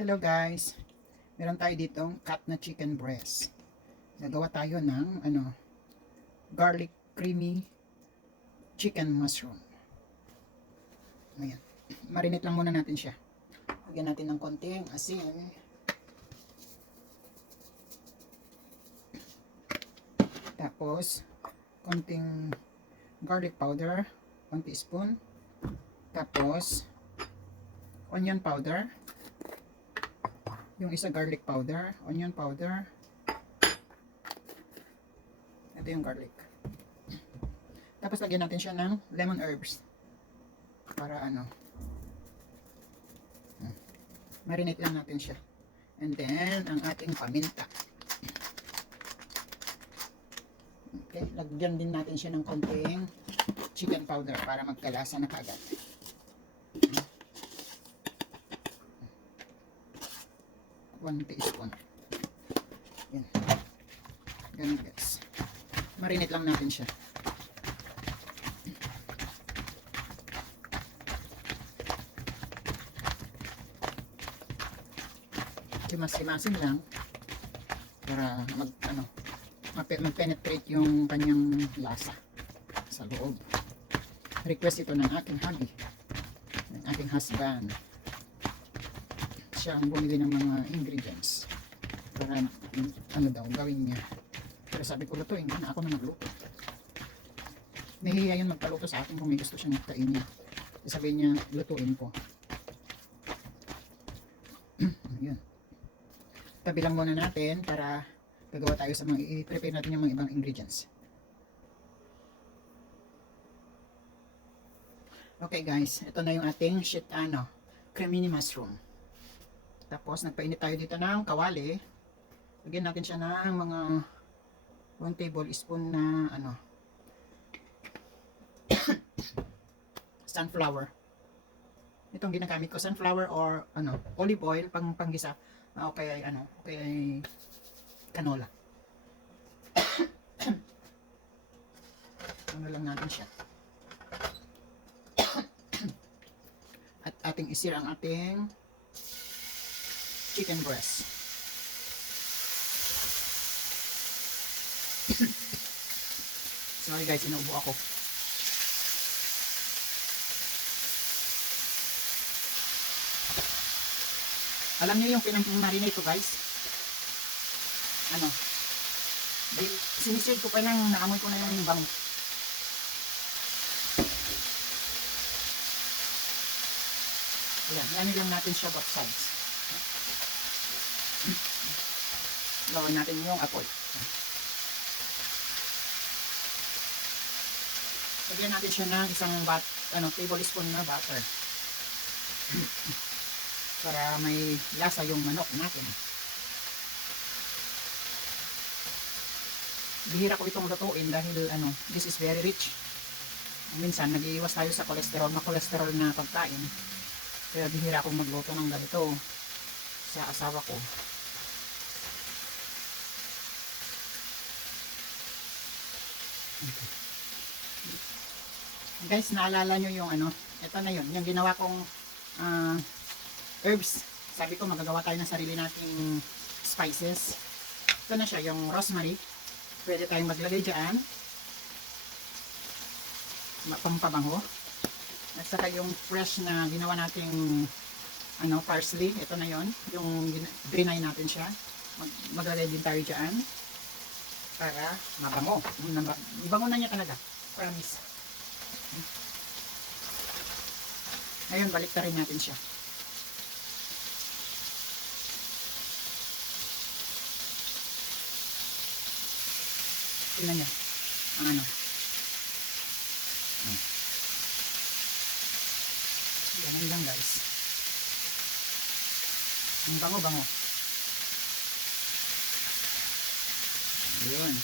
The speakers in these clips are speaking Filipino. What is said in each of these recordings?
Hello guys, meron tayo ditong cut na chicken breast. Nagawa tayo ng garlic creamy chicken mushroom. Ayan. Marinate lang muna natin siya. Lagyan natin ng konting asin. Tapos konting garlic powder, 1 teaspoon. Tapos onion powder. Yung isa garlic powder, onion powder. Ito yung garlic. Tapos lagyan natin siya ng lemon herbs. Para marinate lang natin siya. And then, ang ating paminta. Okay, lagyan din natin siya ng konting chicken powder para magkalasa na kaagad. 1 teaspoon. Yan. Ganun guys. Marinate lang natin siya. Himas-himasin lang para mag-penetrate yung kanyang lasa sa loob. Request ito ng aking hubby, ng aking husband. Siya ang bumili ng mga ingredients para gawin niya. Pero sabi ko, lutuin na ako na magluto. Nahihiya yun magpaluto sa akin kung may gusto siyang kainin. Sabi niya, lutuin ko. Ayun. Tabi lang muna natin para gagawa tayo sa mga i-prepare natin yung mga ibang ingredients. Okay guys, ito na yung ating creamy mushroom. Tapos nagpainit tayo dito ng kawali. Lagyan natin siya ng mga 1 tablespoon na sunflower. Itong ginagamit ko, sunflower or olive oil panggisa. Okay ay canola. Lang natin siya. At ating isir ang ating chicken breast. Sorry guys, inuubo ako. Alam niyo yung pinang-marinate ko guys? Sinisir ko pa lang, naamoy ko na yung bango. Ayan, yan lang natin siya both sides. Gawin natin yung apoy. Lagyan natin siya ng isang tablespoon na butter. Para may lasa yung manok natin. Bihira ko itong lutuin dahil this is very rich. Minsan nag-iiwas tayo sa cholesterol na pagkain. Kaya bihira akong magluto ng ganito sa asawa ko. Guys, naalala nyo yung ito na yun, yung ginawa kong herbs. Sabi ko magagawa tayo ng sarili nating spices. Ito na siya, yung rosemary. Pwede tayong maglagay dyan. Pampabango. At saka yung fresh na ginawa nating parsley. Ito na yon, yung grinay natin siya. Maglagay din tayo dyan para mabango. Bango na niya talaga. Promise. Ngayon, balik na rin natin siya. Tingnan niyo. Ang ganun lang guys. Ang bango-bango. Yun.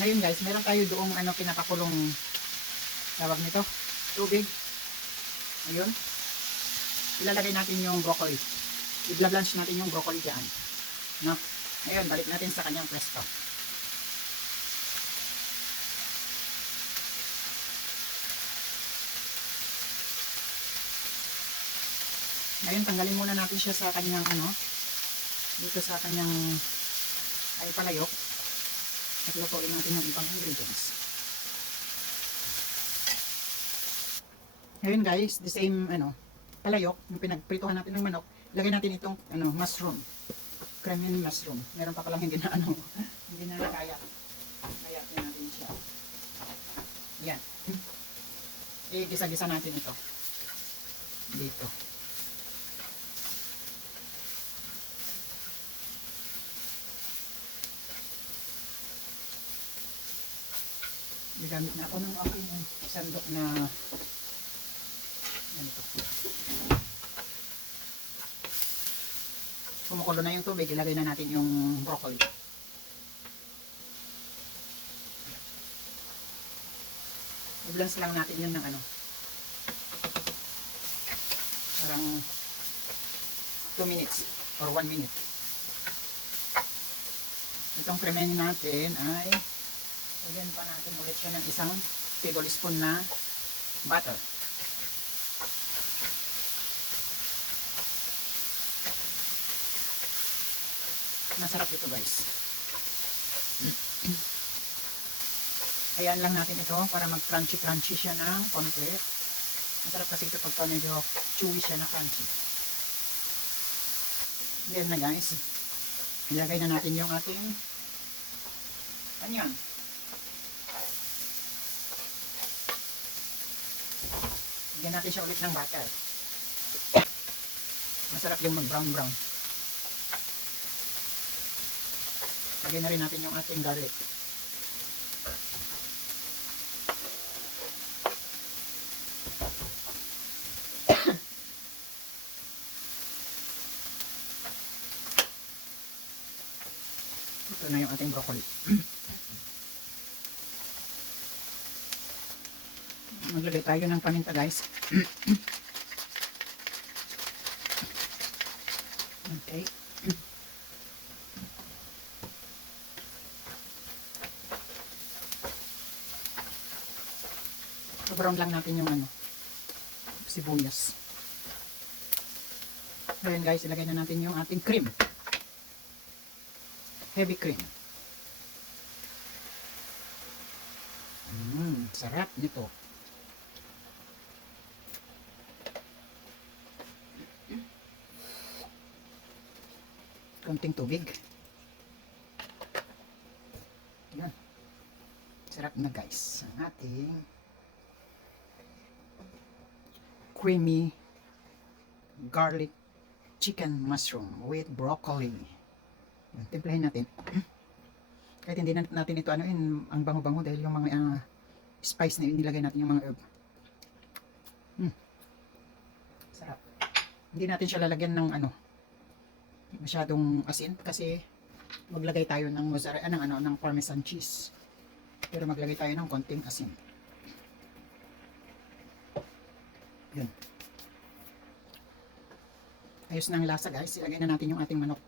Ngayon guys, meron tayo doong pinapakulong tawag nito, tubig. Ayun. Ilalagay natin yung broccoli. I-blanch natin yung broccoli dyan. No? Ngayon, balik natin sa kanyang pwesto. Ngayon, tanggalin muna natin siya sa kanyang ano, dito sa kanyang ay palayok. At lutuin natin yung ibang ingredients. Ngayon guys, the same ano, palayok, yung pinagprituhan natin ng manok, lagay natin itong ano, mushroom. Creamy mushroom. Meron pa palang hindi na ano, hindi na nakaya. Kaya natin siya. Yan. Gisa-gisa natin ito. Dito. Gamit na ako ng aking sandok na ganito. Kumukulo na yung tubig, ilagay na natin yung broccoli. I-blend lang natin yun ng ano, parang 2 minutes or 1 minute. Itong cremen natin ay lagyan pa natin ulit siya ng isang tablespoon na butter. Masarap ito guys. Ayan lang natin ito para mag crunchy siya ng konti. Masarap kasi ito pagka medyo chewy siya na crunchy. Ayan na guys. Ilagay na natin yung ating onion. Lagyan natin siya ulit ng butter. Masarap yung mag brown. Lagyan na rin natin yung ating garlic. Ito na yung ating broccoli. Maglagay tayo ng paminta guys. Okay. Brown lang natin yung ano, sibuyas. Ngayon guys, ilagay na natin yung ating cream. Heavy cream. Sarap nito. Konting tubig. Yan. Sarap na guys. Ang ating creamy garlic chicken mushroom with broccoli. Timplahin natin. Kahit hindi natin ito anuin, ang bango-bango dahil yung mga spice na inilagay natin, yung mga herb. Sarap. Hindi natin siya lalagyan ng ano, masyadong asin kasi maglagay tayo ng mozzarella, ng parmesan cheese. Pero maglagay tayo ng konting asin. Yun. Ayos ng lasa guys. Ilagay na natin yung ating manok.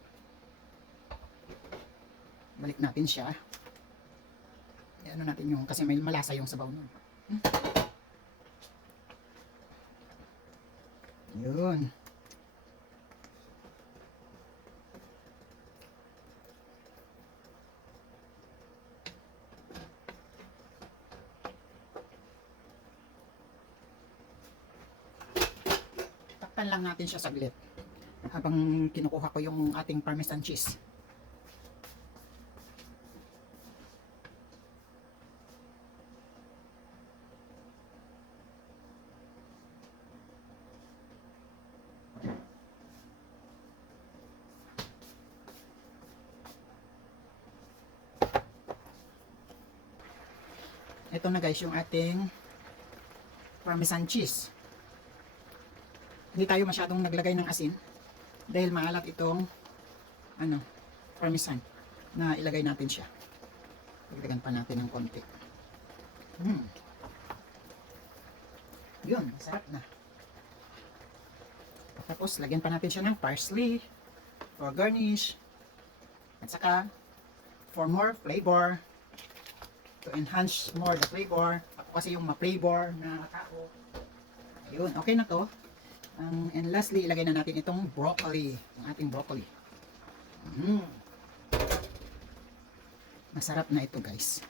Balik natin siya. Ano natin yung, kasi may malasa yung sabaw nun. Yun. Takpan lang natin siya saglit habang kinukuha ko yung ating parmesan cheese. Ito na guys yung ating parmesan cheese. Hindi tayo masyadong naglagay ng asin dahil maalat itong parmesan na ilagay natin siya. Dagdagan pa natin ng konti. Yun, sarap na. Tapos lagyan pa natin siya ng parsley for garnish. At saka for more flavor, to enhance more the flavor. Ako kasi yung ma-flavor na tao. Yun, okay na to. And lastly, ilagay na natin itong broccoli. Ang ating broccoli. Mm. Masarap na ito guys.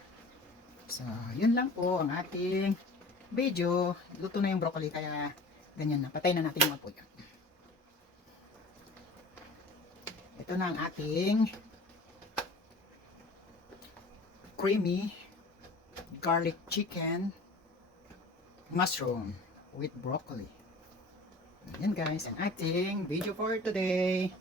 So, yun lang po ang ating video. Luto na yung broccoli kaya ganyan na. Patay na natin yung apoy. Ito na ang ating creamy garlic chicken mushroom with broccoli. Yan guys, ang ating video for today.